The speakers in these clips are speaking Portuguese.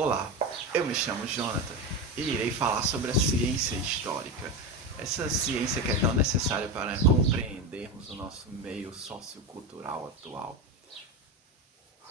Olá, eu me chamo Jonathan e irei falar sobre a ciência histórica. Essa ciência que é tão necessária para compreendermos o nosso meio sociocultural atual.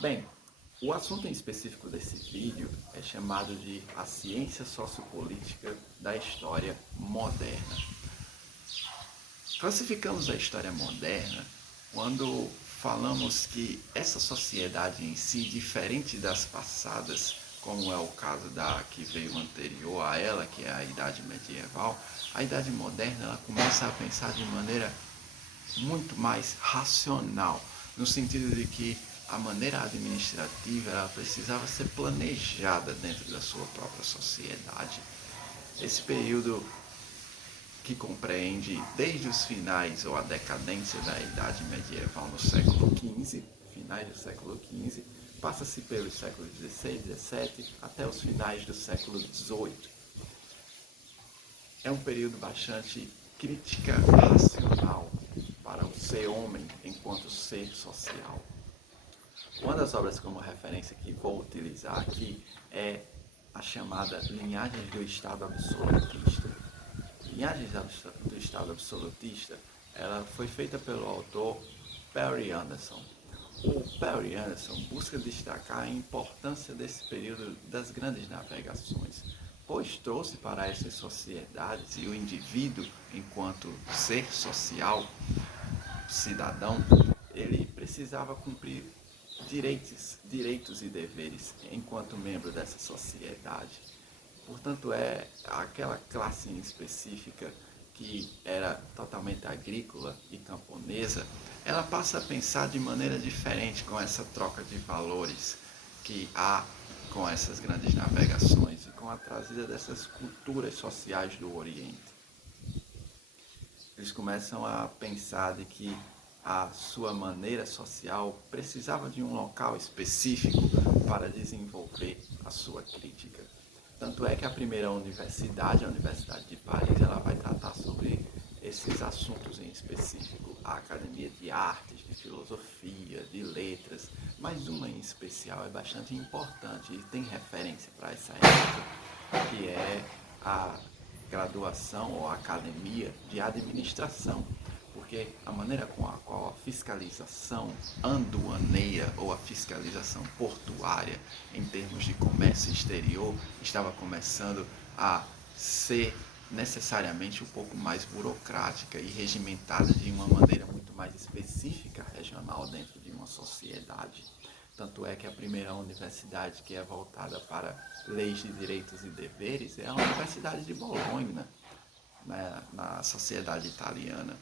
Bem, o assunto em específico desse vídeo é chamado de a ciência sociopolítica da história moderna. Classificamos a história moderna quando falamos que essa sociedade em si, diferente das passadas, como é o caso da que veio anterior a ela, que é a Idade Medieval, a Idade Moderna ela começa a pensar de maneira muito mais racional, no sentido de que a maneira administrativa ela precisava ser planejada dentro da sua própria sociedade. Esse período que compreende desde os finais ou a decadência da Idade Medieval no século XV, finais do século XV, passa-se pelos séculos XVI, XVII até os finais do século XVIII. É um período bastante crítica racional para o ser homem enquanto ser social. Uma das obras como referência que vou utilizar aqui é a chamada Linhagens do Estado Absolutista. Linhagens do Estado Absolutista, ela foi feita pelo autor Perry Anderson. O Perry Anderson busca destacar a importância desse período das grandes navegações, pois trouxe para essas sociedades e o indivíduo, enquanto ser social, cidadão, ele precisava cumprir direitos e deveres enquanto membro dessa sociedade. Portanto, é aquela classe em específica que era totalmente agrícola e camponesa, ela passa a pensar de maneira diferente com essa troca de valores que há com essas grandes navegações e com a trazida dessas culturas sociais do Oriente. Eles começam a pensar de que a sua maneira social precisava de um local específico para desenvolver a sua crítica. Tanto é que a primeira universidade, a Universidade de Paris, ela vai tratar sobre esses assuntos em específico. A Academia de Artes, de Filosofia, de Letras, mas uma em especial é bastante importante e tem referência para essa época, que é a graduação ou a Academia de Administração, porque a maneira com a qual a fiscalização aduaneira ou a fiscalização portuária em termos de comércio exterior estava começando a ser necessariamente um pouco mais burocrática e regimentada de uma maneira muito mais específica regional dentro de uma sociedade. Tanto é que a primeira universidade que é voltada para leis de direitos e deveres é a Universidade de Bolonha, na sociedade italiana.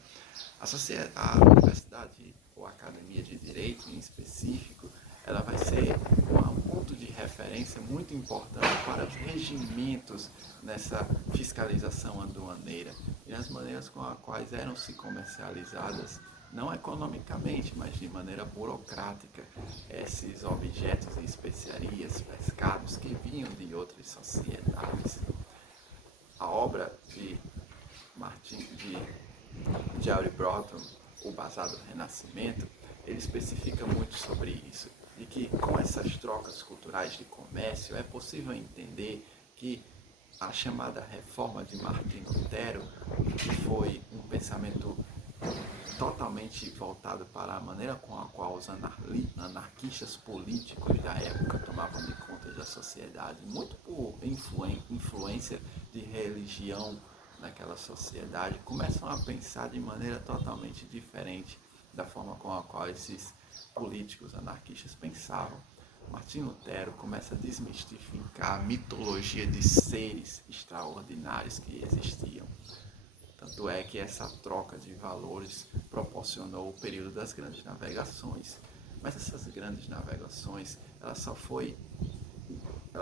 A universidade ou academia de direito em específico, ela vai ser um ponto de referência muito importante para os regimentos nessa fiscalização aduaneira e as maneiras com as quais eram se comercializadas, não economicamente, mas de maneira burocrática, esses objetos e especiarias, pescados que vinham de outras sociedades. A obra de Jerry Broughton, O Bazar do Renascimento, ele especifica muito sobre isso, de que com essas trocas culturais de comércio é possível entender que a chamada reforma de Martim Lutero, que foi um pensamento totalmente voltado para a maneira com a qual os anarquistas políticos da época tomavam de conta da sociedade, muito por influência de religião naquela sociedade, começam a pensar de maneira totalmente diferente da forma com a qual esses políticos anarquistas pensavam. Martim Lutero começa a desmistificar a mitologia de seres extraordinários que existiam. Tanto é que essa troca de valores proporcionou o período das grandes navegações. Mas essas grandes navegações, ela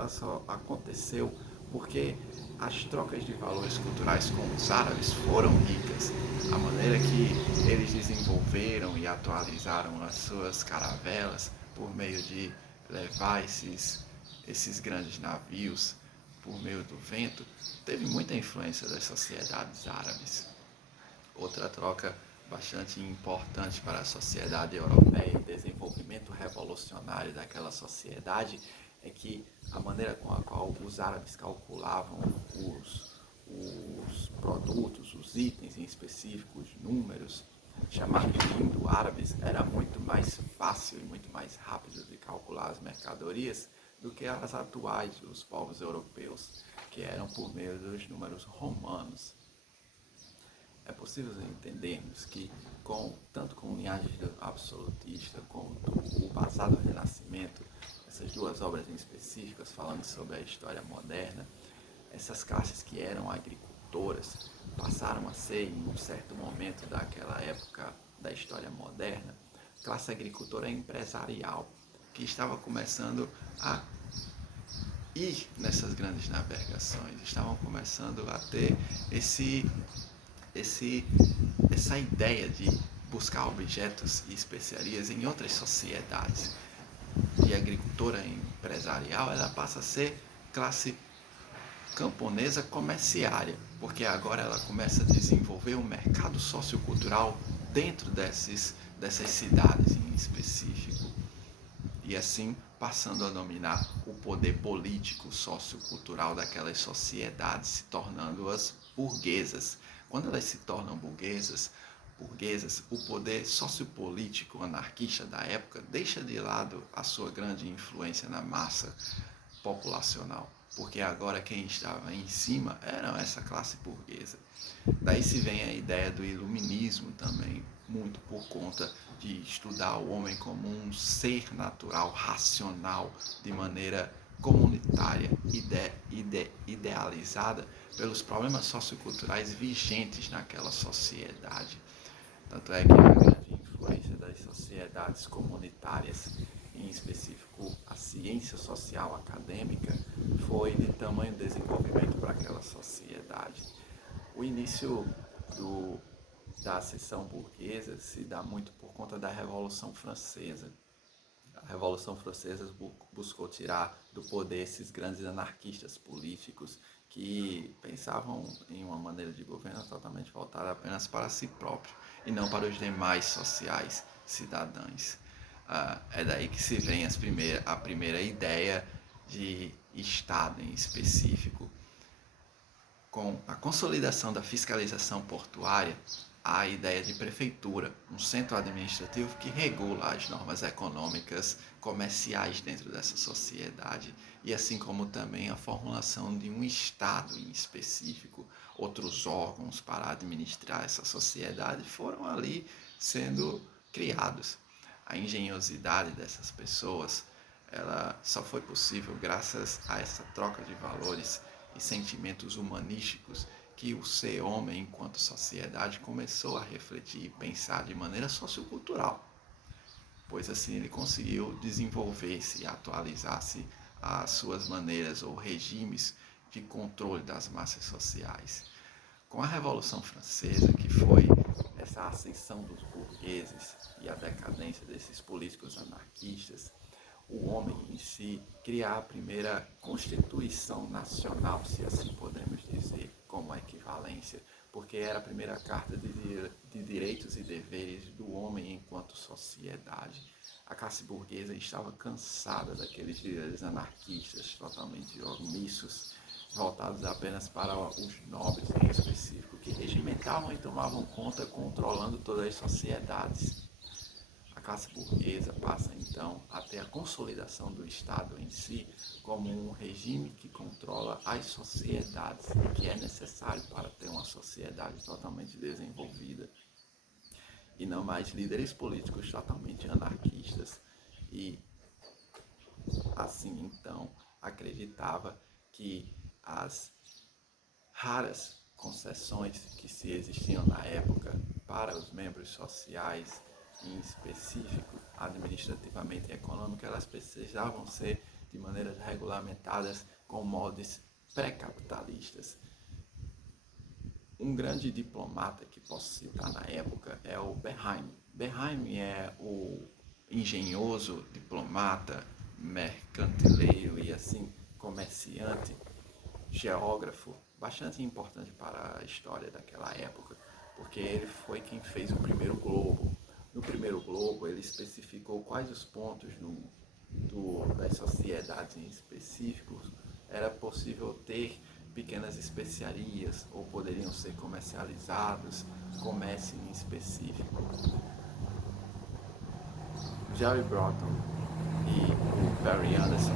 só aconteceu porque as trocas de valores culturais com os árabes foram ricas. A maneira que eles desenvolveram e atualizaram as suas caravelas por meio de levar esses grandes navios por meio do vento, teve muita influência das sociedades árabes. Outra troca bastante importante para a sociedade europeia e desenvolvimento revolucionário daquela sociedade é que a maneira com a qual os árabes calculavam os produtos, os itens em específico, os números, chamados de indo-árabes, era muito mais fácil e muito mais rápido de calcular as mercadorias do que as atuais dos povos europeus, que eram por meio dos números romanos. É possível entendermos que, tanto com linhagens absolutista quanto o Basado do Renascimento, essas duas obras em específicas falando sobre a história moderna, essas classes que eram agricultoras passaram a ser, em um certo momento daquela época da história moderna, classe agricultora empresarial, que estava começando a ir nessas grandes navegações, estavam começando a ter essa ideia de buscar objetos e especiarias em outras sociedades. E a agricultora empresarial, ela passa a ser classe camponesa comerciária, porque agora ela começa a desenvolver um mercado sociocultural dentro dessas cidades em específico, e assim passando a dominar o poder político sociocultural daquelas sociedades, se tornando-as burguesas. Quando elas se tornam burguesas, o poder sociopolítico anarquista da época deixa de lado a sua grande influência na massa populacional, porque agora quem estava em cima era essa classe burguesa. Daí se vem a ideia do iluminismo também, muito por conta de estudar o homem como um ser natural, racional, de maneira comunitária, idealizada pelos problemas socioculturais vigentes naquela sociedade. Tanto é que a grande influência das sociedades comunitárias, em específico a ciência social acadêmica, foi de tamanho desenvolvimento para aquela sociedade. O início da ascensão burguesa se dá muito por conta da Revolução Francesa. A Revolução Francesa buscou tirar do poder esses grandes anarquistas políticos que pensavam em uma maneira de governo totalmente voltada apenas para si próprio e não para os demais sociais cidadãos. É daí que se vem a primeira ideia de Estado em específico. Com a consolidação da fiscalização portuária, há a ideia de prefeitura, um centro administrativo que regula as normas econômicas comerciais dentro dessa sociedade, e assim como também a formulação de um Estado em específico. Outros órgãos para administrar essa sociedade foram ali sendo criados. A engenhosidade dessas pessoas, ela só foi possível graças a essa troca de valores e sentimentos humanísticos que o ser homem, enquanto sociedade, começou a refletir e pensar de maneira sociocultural, pois assim ele conseguiu desenvolver-se e atualizar-se às suas maneiras ou regimes de controle das massas sociais. Com a Revolução Francesa, que foi essa ascensão dos burgueses e a decadência desses políticos anarquistas, o homem em si criar a primeira Constituição Nacional, se assim podemos dizer, como equivalência, porque era a primeira carta de direitos e deveres do homem enquanto sociedade. A classe burguesa estava cansada daqueles líderes anarquistas totalmente omissos, voltados apenas para os nobres em específico, que regimentavam e tomavam conta, controlando todas as sociedades. A classe burguesa passa então a ter a consolidação do Estado em si como um regime que controla as sociedades, que é necessário para ter uma sociedade totalmente desenvolvida, e não mais líderes políticos totalmente anarquistas. E assim então acreditava que as raras concessões que se existiam na época para os membros sociais, em específico administrativamente e econômica, elas precisavam ser de maneiras regulamentadas com moldes pré-capitalistas. Um grande diplomata que posso citar na época é o Bernheim. Bernheim é o engenhoso diplomata, mercantileiro e assim comerciante, geógrafo, bastante importante para a história daquela época, porque ele foi quem fez o primeiro globo. No primeiro globo, ele especificou quais os pontos do das sociedades em específico, era possível ter pequenas especiarias ou poderiam ser comercializados, comércio em específico. Jerry Broughton e o Barry Anderson,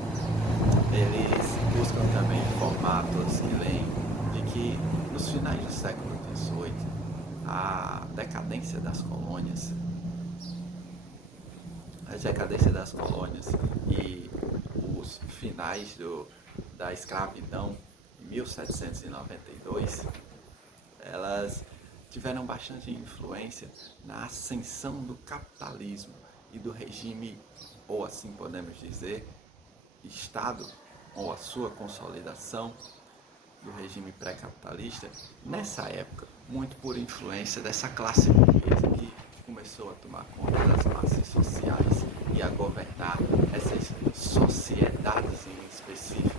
eles buscam também informar todos que leem de que nos finais do século XVIII, a decadência das colônias e os finais da escravidão em 1792, elas tiveram bastante influência na ascensão do capitalismo e do regime, ou assim podemos dizer, Estado, ou a sua consolidação do regime pré-capitalista, nessa época, muito por influência dessa classe burguesa que começou a tomar conta das massas sociais e a governar essas sociedades em específico.